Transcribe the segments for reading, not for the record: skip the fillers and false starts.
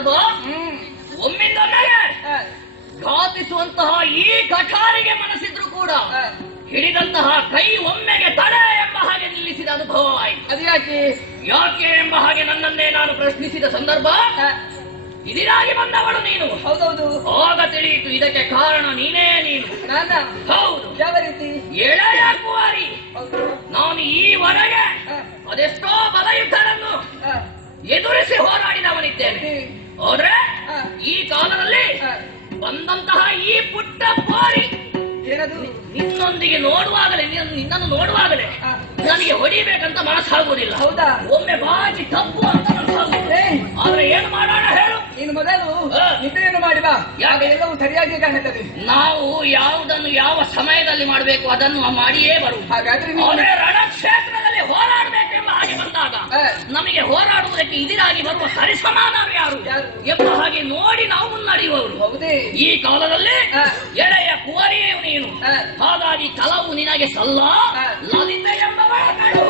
ಸಂದರ್ಭ ಒಮ್ಮಿಂದೊಮ್ಮೆಗೆ ಘಾತಿಸುವಂತಹ ಈ ಕಠಾರಿಗೆ ಮನಸ್ಸಿದ್ರು ಕೂಡ ಹಿಡಿದಂತಹ ಕೈ ಒಮ್ಮೆಗೆ ತಡೆ ಎಂಬ ಹಾಗೆ ನಿಲ್ಲಿಸಿದ ಅನುಭವ ಆಯಿತು. ಅದು ಯಾಕೆ ಎಂಬ ಹಾಗೆ ನನ್ನನ್ನೇ ನಾನು ಪ್ರಶ್ನಿಸಿದ ಸಂದರ್ಭ ಇದಿರಾಗಿ ಬಂದವಳು ನೀನು. ಹೌದೌದು. ಆಗ ತಿಳಿಯಿತು ಇದಕ್ಕೆ ಕಾರಣ ನೀನೇ. ನೀನು ಹೌದು. ಯಾವ ರೀತಿ? ಎಳೆಯ ಕುವಾರಿ. ನಾನು ಈವರೆಗೆ ಅದೆಷ್ಟೋ ಬಲಯುದ್ಧರನ್ನು ಎದುರಿಸಿ ಹೋರಾಡಿದವನಿದ್ದೇನೆ. ಆದ್ರೆ ಈ ಕಾಲದಲ್ಲಿ ಬಂದಂತಹ ಈ ಪುಟ್ಟ ಪೋರಿ ನಿನ್ನೊಂದಿಗೆ ನೋಡುವಾಗಲೇ, ನಿನ್ನನ್ನು ನೋಡುವಾಗಲೇ ನನಗೆ ಹೊಡಿಬೇಕಂತ ಮನಸ್ಸಾಗುವುದಿಲ್ಲ. ಹೌದಾ? ಒಮ್ಮೆ ಬಾಜಿ ತಪ್ಪು ಅಂತ ಮನಸ್ಸಾಗುತ್ತದೆ. ಆದ್ರೆ ಏನು ಮಾಡೋಣ ಹೇಳು? ನೀನು ಮೊದಲು ನಿದ್ರೆಯನ್ನು ಮಾಡಿ ಬಾ. ಯಾಕೆ ಎಲ್ಲವೂ ಸರಿಯಾಗಿ ಕಾಣುತ್ತದೆ. ನಾವು ಯಾವುದನ್ನು ಯಾವ ಸಮಯದಲ್ಲಿ ಮಾಡಬೇಕು ಅದನ್ನು ಮಾಡಿಯೇ ಬರುವುದು. ಹಾಗಾದ್ರೆ ರಣಕ್ಷೇತ್ರದಲ್ಲಿ ಹೋರಾಡಬೇಕೆಂಬ ಹಾಗೆ ಬಂದಾಗ ನಮಗೆ ಹೋರಾಡುವುದಕ್ಕೆ ಇದಿರಾಗಿ ಬರುವ ಸರಿಸಮಾನರು ಯಾರು ಎಂಬ ಹಾಗೆ ನೋಡಿ ನಾವು ಮುನ್ನಡೆಯುವವರು. ಹೌದೇ? ಈ ಕಾಲದಲ್ಲಿ ಎಳೆಯ ಕುವರಿಯೇ ನೀನು. ಹಾಗಾಗಿ ಕಲವು ನಿನಗೆ ಸಲ್ಲ. ಲಲಿತೆ ಎಂಬವಳ ಕಡು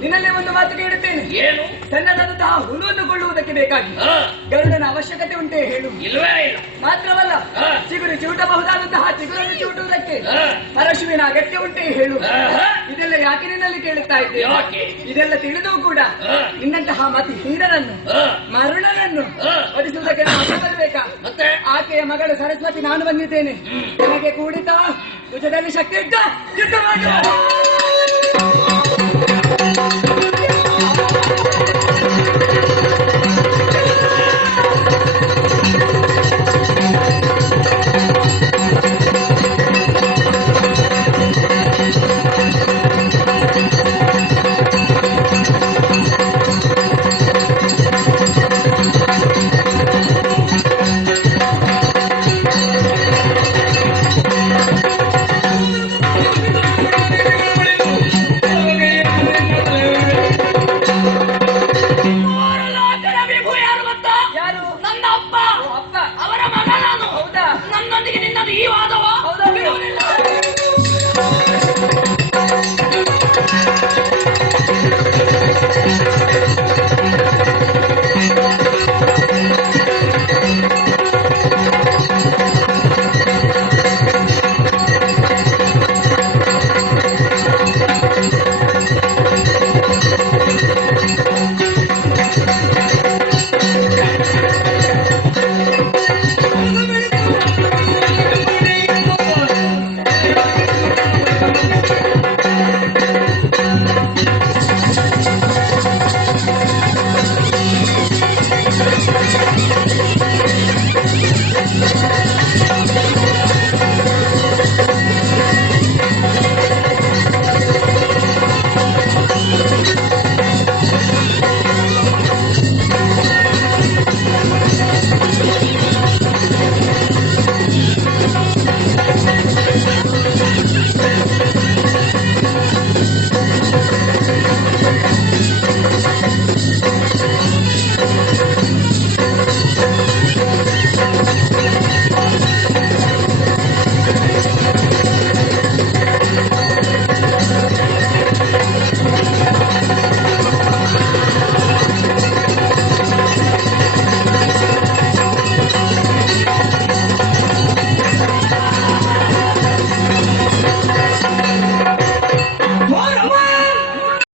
ನಿನ್ನಲ್ಲಿ ಒಂದು ಮಾತು ಕೇಳುತ್ತೇನೆ. ಏನು? ತನ್ನದಾದಂತಹ ಹುಲ್ಲನ್ನು ಕೊಳ್ಳುವುದಕ್ಕೆ ಬೇಕಾಗಿ ಗರುಡನ ಅವಶ್ಯಕತೆ ಉಂಟೆ ಹೇಳು? ಇಲ್ಲವೇ ಇಲ್ಲ. ಮಾತ್ರವಲ್ಲ, ಚಿಗುರು ಚಿವುಟಬಹುದಾದಂತಹ ಚಿಗುರನ್ನು ಚಿವುಟುವುದಕ್ಕೆ ಪರಶುವಿನ ಅಗತ್ಯ ಉಂಟೆ ಹೇಳು? ಇದೆಲ್ಲ ಯಾಕೆ ನಿನ್ನಲ್ಲಿ ಕೇಳುತ್ತಾ ಇದ್ದೇನೆ? ಇದೆಲ್ಲ ತಿಳಿದು ಕೂಡ ನಿನ್ನಂತಹ ಮತಿ ಹೀರನನ್ನು ಮರುಳನನ್ನು ಒಡಿಸುವುದಕ್ಕೆ ನಾನು ಬರಬೇಕಾ? ಆಕೆಯ ಮಗಳು ಸರಸ್ವತಿ ನಾನು ಬಂದಿದ್ದೇನೆ. ನನಗೆ ಕೂಡಿತ ಭುಜದಲ್ಲಿ ಶಕ್ತಿ ಇದ್ದ ಯುದ್ಧ ಮಾಡುವ.